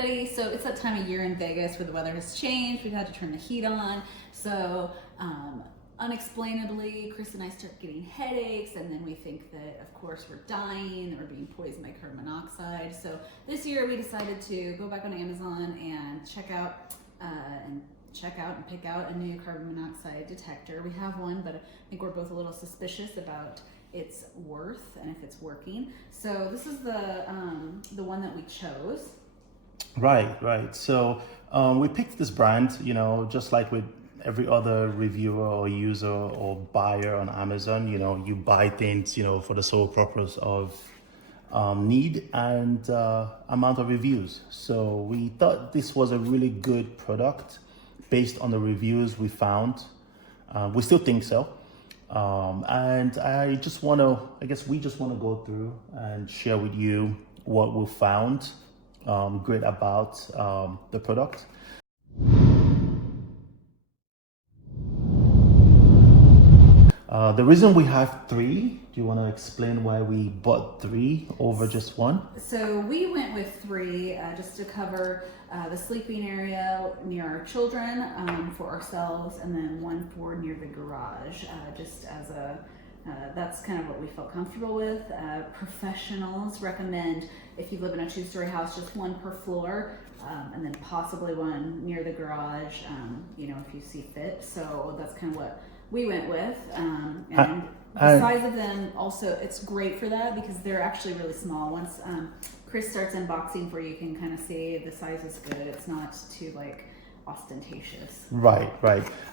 everybody. So it's that time of year in Vegas where the weather has changed. We've had to turn the heat on. So unexplainably, Chris and I start getting headaches, and then we think that, of course, we're dying, that we're being poisoned by carbon monoxide. So this year we decided to go back on Amazon and check out and pick out a new carbon monoxide detector. We have one, but I think we're both a little suspicious about its worth and if it's working. So this is the one that we chose. Right. So we picked this brand, just like with every other reviewer or user or buyer on Amazon. You buy things, for the sole purpose of need and amount of reviews. So we thought this was a really good product based on the reviews we found. We still think so. And we just want to go through and share with you what we found great about the product. The reason we have three, do you want to explain why we bought three over just one? So we went with three just to cover the sleeping area near our children for ourselves, and then one for near the garage, just as that's kind of what we felt comfortable with. Professionals recommend, if you live in a two-story house, just one per floor, and then possibly one near the garage, if you see fit. So that's kind of what we went with, and the size of them also, it's great for that because they're actually really small. Once Chris starts unboxing for you, you can kind of see the size is good. It's not too ostentatious. Right.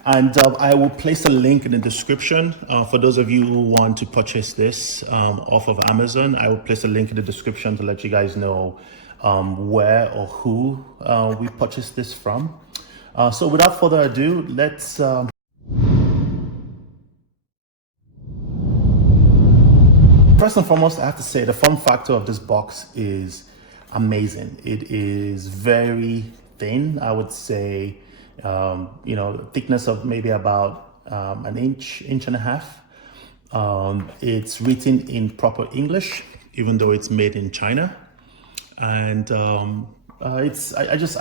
And I will place a link in the description for those of you who want to purchase this off of Amazon. I will place a link in the description to let you guys know where or who we purchased this from. So without further ado, let's first and foremost, I have to say the form factor of this box is amazing. It is very thin. I would say, thickness of maybe about an inch and a half. It's written in proper English, even though it's made in China. And I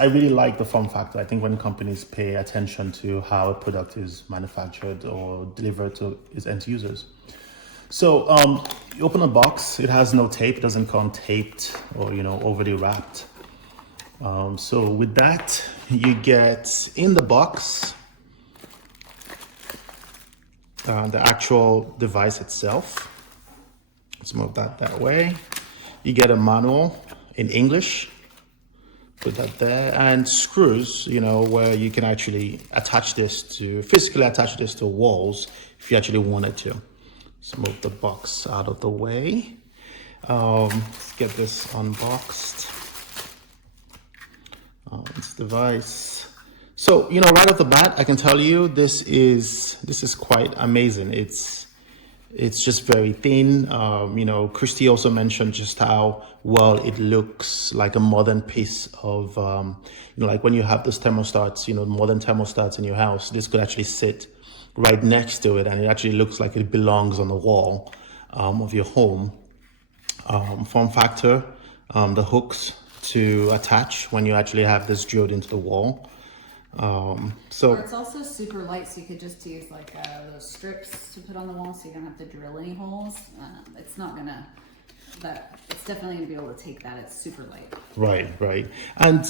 really like the form factor. I think when companies pay attention to how a product is manufactured or delivered to its end users. So you open a box, it has no tape, it doesn't come taped or overly wrapped. So with that, you get in the box the actual device itself. Let's move that way. You get a manual in English, put that there, and screws, where you can actually physically attach this to walls if you actually wanted to. Let's move the box out of the way. Let's get this unboxed. This device. So, right off the bat, I can tell you this is quite amazing. It's just very thin. Christy also mentioned just how well it looks like a modern piece of, like when you have those thermostats, modern thermostats in your house, this could actually sit right next to it, and it actually looks like it belongs on the wall of your home. Form factor, the hooks to attach when you actually have this drilled into the wall. So it's also super light, so you could just use those strips to put on the wall, so you don't have to drill any holes. It's definitely gonna be able to take that. It's super light. Right. And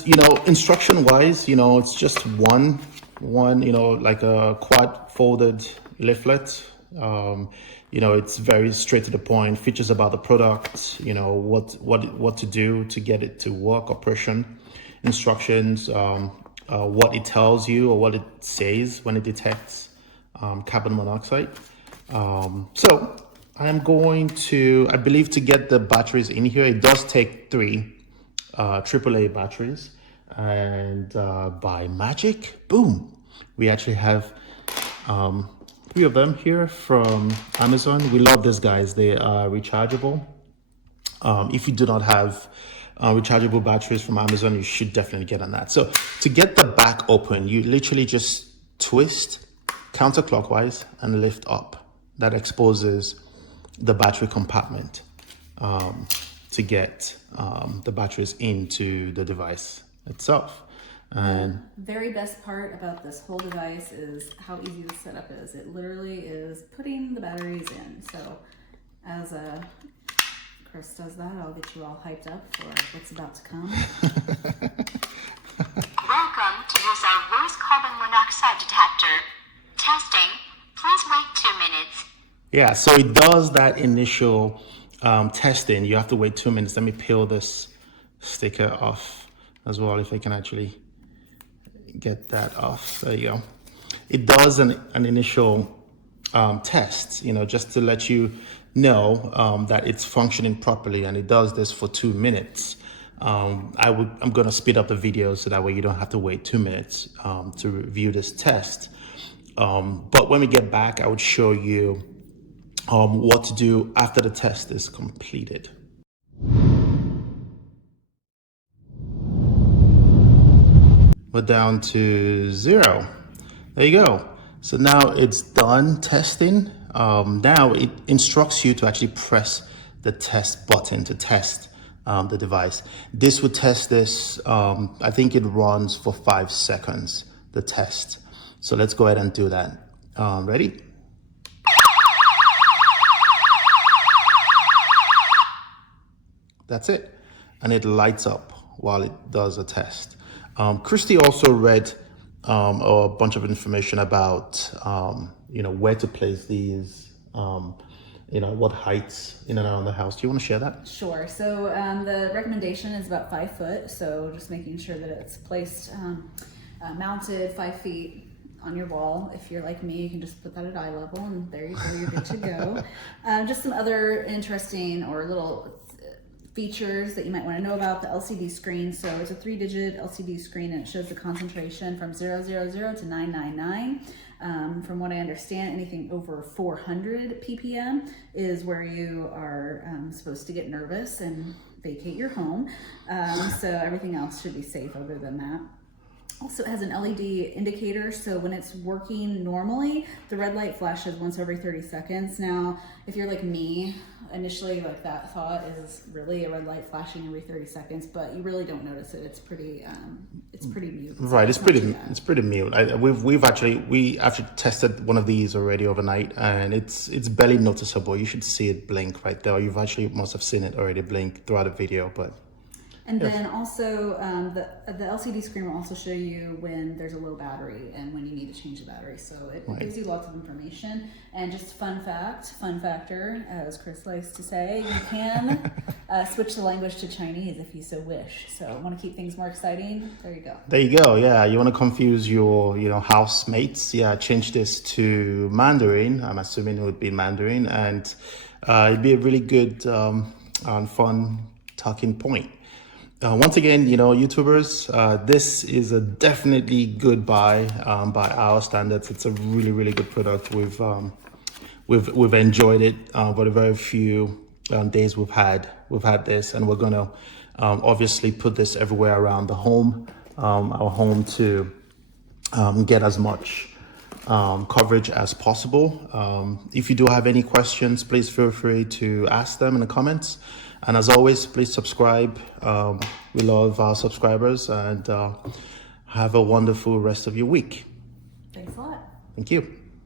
instruction wise, it's just one, like a quad folded leaflet. It's very straight to the point, features about the product, what to do to get it to work, operation instructions, what it tells you or what it says when it detects carbon monoxide. So I am going to, I believe, to get the batteries in here, it does take 3 AAA batteries, and by magic, boom, we actually have 3 of them here from Amazon. We love these guys. They are rechargeable. If you do not have rechargeable batteries from Amazon, you should definitely get on that. So to get the back open, you literally just twist counterclockwise and lift up. That exposes the battery compartment to get the batteries into the device. itself. And very best part about this whole device is how easy the setup is. It literally is putting the batteries in. So as Chris does that, I'll get you all hyped up for what's about to come. Welcome to use our voice carbon monoxide detector. Testing. Please wait 2 minutes. Yeah, so it does that initial testing. You have to wait 2 minutes. Let me peel this sticker off as well, if I can actually get that off. There you go. It does an initial test, just to let you know that it's functioning properly, and it does this for 2 minutes. I'm going to speed up the video so that way you don't have to wait 2 minutes to review this test. But when we get back, I would show you what to do after the test is completed. We're down to 0. There you go. So now it's done testing. Now it instructs you to actually press the test button to test the device. This would test this. I think it runs for 5 seconds, the test. So let's go ahead and do that. Ready? That's it. And it lights up while it does a test. Christy also read a bunch of information about, where to place these, what heights in and around the house. Do you want to share that? Sure. So the recommendation is about 5 foot. So just making sure that it's placed, mounted 5 feet on your wall. If you're like me, you can just put that at eye level, and there you go, you're good to go. Just some other interesting or little features that you might want to know about the LCD screen. So it's a 3-digit LCD screen, and it shows the concentration from 000 to 999. From what I understand, anything over 400 ppm is where you are supposed to get nervous and vacate your home. So everything else should be safe other than that. Also, it has an LED indicator, so when it's working normally, the red light flashes once every 30 seconds. Now, if you're like me, initially like that thought is really a red light flashing every 30 seconds, but you really don't notice it. It's pretty mute. Right, it's pretty mute. We actually tested one of these already overnight, and it's barely noticeable. You should see it blink right there. You've actually must have seen it already blink throughout the video, but. And then also the LCD screen will also show you when there's a low battery and when you need to change the battery. So it gives you lots of information. And just fun factor, as Chris likes to say, you can switch the language to Chinese if you so wish. So want to keep things more exciting? There you go. There you go. Yeah, you want to confuse your housemates? Yeah, change this to Mandarin. I'm assuming it would be Mandarin, and it'd be a really good and fun talking point. Once again, YouTubers, this is a definitely good buy by our standards. It's a really, really good product. We've enjoyed it for the very few days we've had this, and we're gonna obviously put this everywhere around the home, our home, to get as much coverage as possible. If you do have any questions, please feel free to ask them in the comments. And as always, please subscribe. We love our subscribers, and have a wonderful rest of your week. Thanks a lot. Thank you.